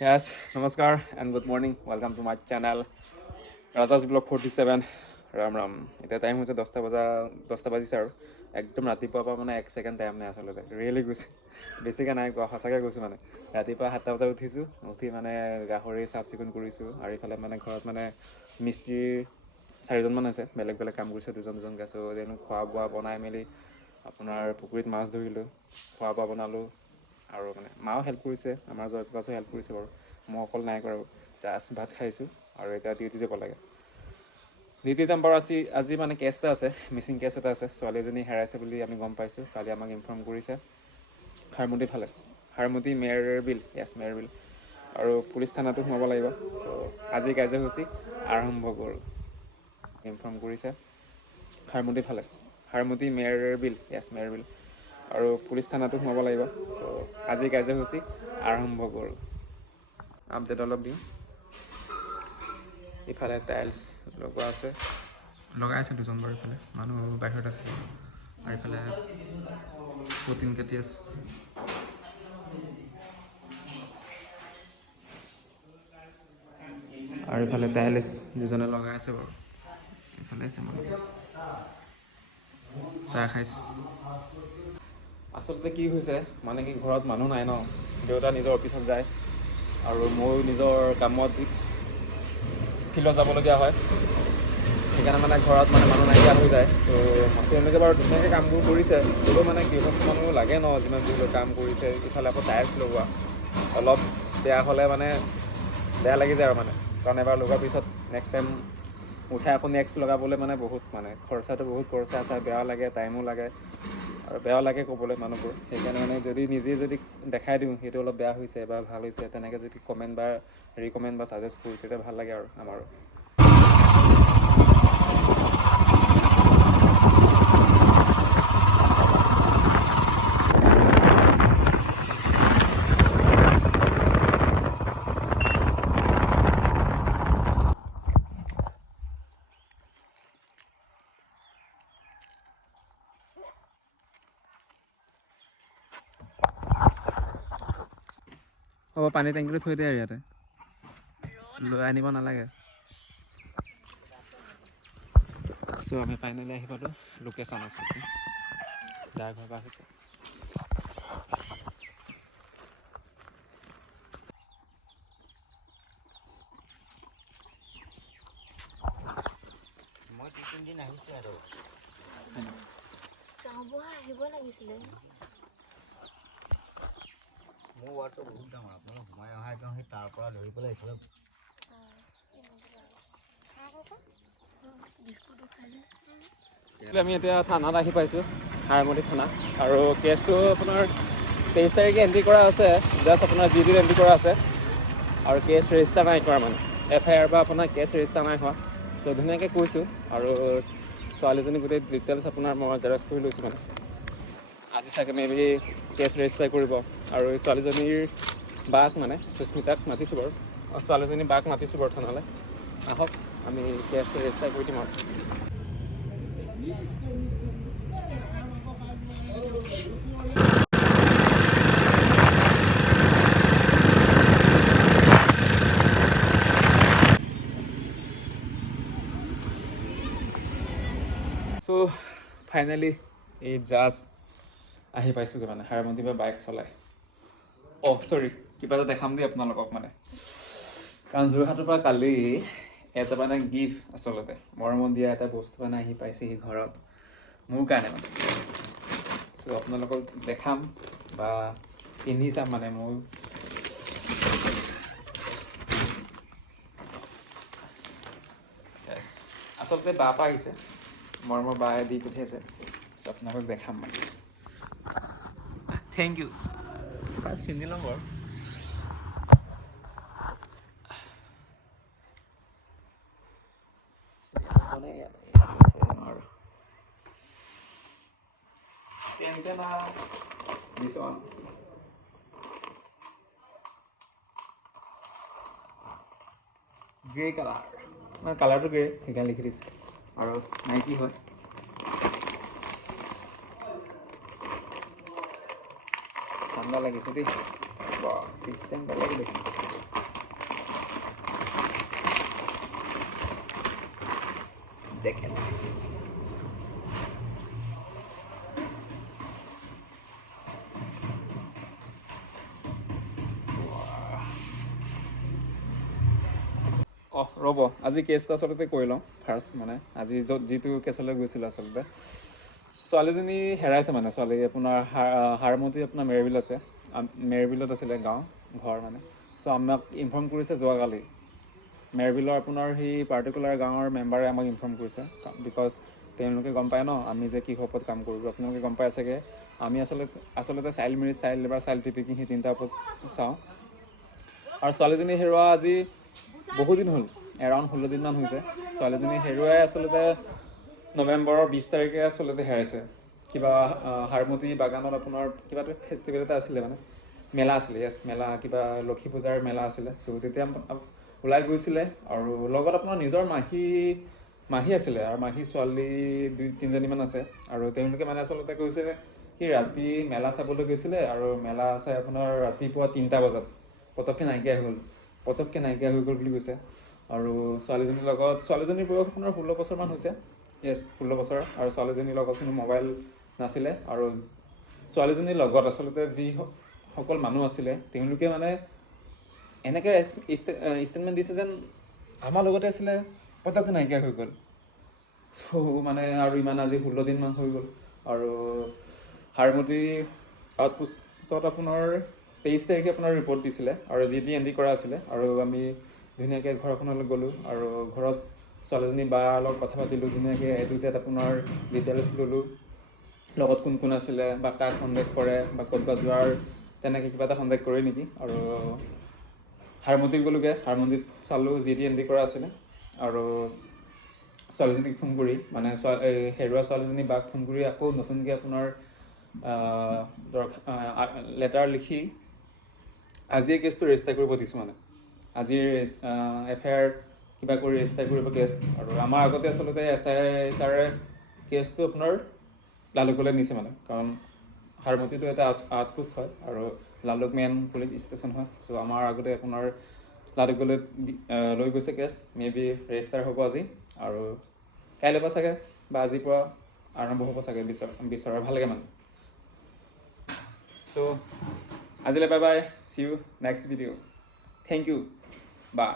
Yes, namaskar and good morning. Welcome to my channel Rajas Vlog 47. Ram Ram এতিয়া time হৈছে 10টা বাজিছে আৰু একদম ৰাতিপুৱাৰ পৰা মানে 1 ছেকেণ্ড টাইম নাই আচলতে ৰিয়েলি গৈছে বেছিকৈ নাই কোৱা সঁচাকৈ গৈছোঁ মানে ৰাতিপুৱা 7টা বজাত উঠিছোঁ উঠি মানে গাহৰি চাফ চিকুণ কৰিছোঁ আৰু ইফালে মানে ঘৰত মানে মিস্ত্ৰী 4জনমান আছে বেলেগ বেলেগ কাম কৰিছে দুজনকৈ চ' দেন খোৱা বোৱা বনাই মেলি আপোনাৰ পুখুৰীত মাছ ধৰিলোঁ খোৱা বোৱা বনালোঁ আৰু মানে মাও হেল্প কৰিছে আমাৰ জয়প্ৰকাশো হেল্প কৰিছে বাৰু মই অকল নাই কৰা জাষ্ট ভাত খাইছোঁ আৰু এতিয়া ডিউটি যাব লাগে ডিউটি যাম বাৰু আজি মানে কেছ এটা আছে মিচিং কেছ এটা আছে ছোৱালী এজনী হেৰাইছে বুলি আমি গম পাইছোঁ কালি আমাক ইনফৰ্ম কৰিছে হাৰমতি ফালে হাৰমতি মেয়ৰ বিল মেয়ৰ বিল আৰু পুলিচ থানাটো সোমাব লাগিব ত' আজি কাৰ্যসূচী আৰম্ভ কৰোঁ ইনফৰ্ম কৰিছে হাৰমতি ফালে হাৰমতি মেয়ৰ বিল মেয়ৰ বিল আৰু পুলিচ থানাটো সোমাব লাগিব ত' আজি কাৰ্যসূচী আৰম্ভ কৰোঁ আপডেট অলপ দিওঁ ইফালে টাইলছ লগোৱা আছে লগাই আছে দুজন বাৰু ইফালে মানুহ বাহিৰত আছে আৰু ইফালে পুটিন কাটি আছে আৰু ইফালে টাইলছ দুজনে লগাই আছে বাৰু ইফালে আছে মানুহ চাহ খাইছে আচলতে কি হৈছে মানে কি ঘৰত মানুহ নাই ন দেউতা নিজৰ অফিচত যায় আৰু ময়ো নিজৰ কামত ফিল্ডত যাবলগীয়া হয় সেইকাৰণে মানে ঘৰত মানে মানুহ নাইকিয়া হৈ যায় ত' তেওঁলোকে বাৰু ধুনীয়াকৈ কামবোৰ কৰিছে হ'লেও মানে গৃহস্থ মানুহ লাগে ন যিমান যিবোৰ কাম কৰিছে ইফালে আকৌ টাইলছ লগোৱা অলপ বেয়া হ'লে মানে বেয়া লাগি যায় আৰু মানে কাৰণ এবাৰ লগোৱাৰ পিছত নেক্সট টাইম উঠাই আকৌ নেক্সট লগাবলৈ মানে বহুত মানে খৰচাটো বহুত খৰচা আছে বেয়াও লাগে টাইমো লাগে আৰু বেয়াও লাগে ক'বলৈ মানুহবোৰ সেইকাৰণে মানে নিজে যদি দেখাই দিওঁ সেইটো অলপ বেয়া হৈছে বা ভাল হৈছে তেনেকৈ যদি কমেণ্ট বা ৰিকমেণ্ড বা ছাজেষ্ট কৰোঁ তেতিয়া ভাল লাগে আৰু আমাৰো হ'ব পানী টেংকিটো থৈ দিয়ে আৰু ইয়াতে লৈ আনিব নালাগে চ' আমি ফাইনেলি আহি পালোঁ লোকেশ্যন আছে যাৰ ঘৰ পৰা হৈছে মই 2-3 দিন আহিছোঁ আৰু আহিব লাগিছিলে মোৰ ৱাৰ্ডটো বহুত ডাঙৰ আপোনালোক সোমাই অহা একদম সেই তাৰ পৰা ধৰি পেলাই এইফালে আমি এতিয়া থানাত আহি পাইছোঁ হাৰমতি থানা আৰু কেছটো আপোনাৰ 23 তাৰিখে এণ্ট্ৰি কৰা আছে জাষ্ট আপোনাৰ GDত এণ্ট্ৰি কৰা আছে আৰু কেছ ৰেজিষ্টাৰ নাই কৰা মানে FIR বা আপোনাৰ কেছ ৰেজিষ্টাৰ নাই হোৱা চ' ধুনীয়াকৈ কৈছোঁ আৰু ছোৱালীজনী গোটেই ডিটেইলছ আপোনাৰ মই জেৰক্স কৰি লৈছোঁ মানে আজি চাগে মে বি কেছ ৰেজিষ্টাৰ কৰিব আৰু ছোৱালীজনীৰ বাক মানে সুস্মিতাক মাতিছোঁ বাৰু ছোৱালীজনীৰ বাক মাতিছোঁ বাৰু থানালৈ আহক আমি কেছ ৰেজিষ্টাৰ কৰি দিম আৰু চ' ফাইনেলি এই জাষ্ট আহি পাইছোঁগৈ মানে হাৰমতি বা বাইক চলাই চৰি কিবা এটা দেখাম দেই আপোনালোকক মানে কাৰণ যোৰহাটৰ পৰা কালি এটা মানে গিফ্ট আচলতে মৰমত দিয়া এটা বস্তু মানে আহি পাইছেহি ঘৰত মোৰ কাৰণে মানে চ' আপোনালোকক দেখাম বা পিন্ধি চাম মানে মোৰ আচলতে বা পৰা আহিছে মৰমৰ বায়ে দি পঠিয়াইছে চ' আপোনালোকক দেখাম মানে থেংক ইউ ফাৰ্ষ্ট পিন্ধি ল'ম বাৰু গ্ৰে কালাৰ মানে কালাৰটো গ্ৰে সেইকাৰণে লিখি দিছে আৰু নাইকি হয় ঠাণ্ডা লাগিছে দেই বা চিষ্টেম বেলেগ দেখি জেকেট ৰ'ব আজি কেছটো আচলতে কৈ লওঁ ফাৰ্ষ্ট মানে আজি যিটো কেছলৈ গৈছিলোঁ আচলতে ছোৱালীজনী হেৰাইছে মানে ছোৱালী আপোনাৰ হাৰমতি আপোনাৰ মেৰবিল আছে মেৰবিলত আছিলে গাঁও ঘৰ মানে চ' আমাক ইনফৰ্ম কৰিছে যোৱাকালি মেৰবিলৰ আপোনাৰ সেই পাৰ্টিকুলাৰ গাঁৱৰ মেম্বাৰে আমাক ইনফৰ্ম কৰিছে বিকজ তেওঁলোকে গম পায় ন আমি যে কিহৰ ওপৰত কাম কৰোঁ আপোনালোকে গম পাই চাগে আমি আচলতে child marriage child labour child trafficking সেই তিনিটাৰ ওপৰত চাওঁ আৰু ছোৱালীজনী হেৰুৱা আজি বহুদিন হ'ল এৰাউণ্ড 16 দিনমান হৈছে ছোৱালীজনী হেৰুৱাই আচলতে নৱেম্বৰৰ 20 তাৰিখে আচলতে হেৰাইছে কিবা হাৰমতি বাগানত আপোনাৰ কিবা এটা ফেষ্টিভেল এটা আছিলে মানে মেলা আছিলে য়েছ মেলা কিবা লক্ষী পূজাৰ মেলা আছিলে চ' তেতিয়া ওলাই গৈছিলে আৰু লগত আপোনাৰ নিজৰ মাহী আছিলে আৰু মাহী ছোৱালী 2-3জনীমান আছে আৰু তেওঁলোকে মানে আচলতে কৈছে কি ৰাতি মেলা চাবলৈ গৈছিলে আৰু মেলা চাই আপোনাৰ ৰাতিপুৱা 3টা বজাত পটককৈ নাইকিয়া হৈ গ'ল বুলি কৈছে আৰু ছোৱালীজনীৰ বয়স আপোনাৰ 16 বছৰমান হৈছে য়েছ 16 বছৰ আৰু ছোৱালীজনীৰ লগত কোনো মোবাইল নাছিলে আৰু ছোৱালীজনীৰ লগত আচলতে যিসকল মানুহ আছিলে তেওঁলোকে মানে এনেকৈ ষ্টেটমেণ্ট দিছে যেন আমাৰ লগতে আছিলে পটককৈ নাইকিয়া হৈ গ'ল চ' মানে আৰু ইমান আজি 16 দিনমান হৈ গ'ল আৰু হাৰমতি আউটপোষ্টত আপোনাৰ 23 তাৰিখে আপোনাৰ ৰিপৰ্ট দিছিলে আৰু GD এণ্ট্ৰি কৰা আছিলে আৰু আমি ধুনীয়াকৈ ঘৰখনলৈ গ'লোঁ আৰু ঘৰত ছোৱালীজনী বাৰ লগত কথা পাতিলোঁ ধুনীয়াকৈ A to Z আপোনাৰ ডিটেইলছ ল'লোঁ লগত কোন কোন আছিলে বা কাক সন্দেহ কৰে বা ক'ৰবাত যোৱাৰ তেনেকৈ কিবা এটা সন্দেহ কৰে নেকি আৰু হাৰমতিত গ'লোগৈ হাৰমতিত চালোঁ GD এণ্ট্ৰি কৰা আছিলে আৰু ছোৱালীজনীক ফোন কৰি মানে হেৰুৱা ছোৱালীজনী বাক ফোন কৰি আকৌ নতুনকৈ আপোনাৰ লেটাৰ লিখি আজিয়ে কেছটো ৰেজিষ্টাৰ কৰিব দিছোঁ মানে আজিৰ FIR কিবা কৰি ৰেজিষ্টাৰ কৰিব কেছ আৰু আমাৰ আগতে আচলতে SI ছাৰে কেছটো আপোনাৰ লালুকলৈ নিছে মানে কাৰণ হাৰমতিটো এটা আউটপোষ্ট হয় আৰু লালুক মেইন পুলিচ ষ্টেচন হয় চ' আমাৰ আগতে আপোনাৰ লালুকলৈ লৈ গৈছে কেছ মেবি ৰেজিষ্টাৰ হ'ব আজি আৰু কাইলৈ পৰা চাগে বা আজিৰ পৰা আৰম্ভ হ'ব চাগে বিচৰা ভাল লাগে মানে চ' আজিলৈ bye bye see you next video' thank you বা